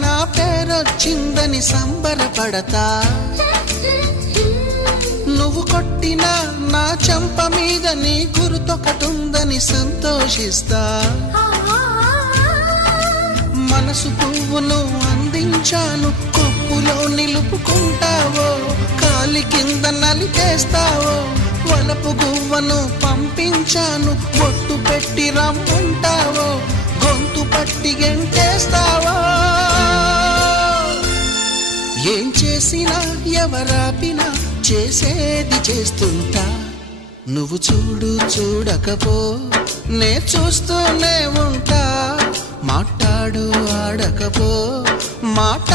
నా పేరొచ్చిందని సంబరపడతా, నువ్వు కొట్టిన నా చెంప మీద నీ గురుతొకటుందని సంతోషిస్తా. మనసు పువ్వును అందించాను, కొప్పులో నిలుపుకుంటావో, కాలి కింద నలిపేస్తావో. వలపు గువ్వను పంపించాను, బొట్టు పెట్టి రమ్మంటావో, గొంతు పట్టి గెంటేస్తావో. ఏం చేసినా ఎవరాపినా చేసేది చేస్తుంటా. నువ్వు చూడు చూడకపో నే చూస్తూనే ఉంటా. మాట్లాడు ఆడకపో మాట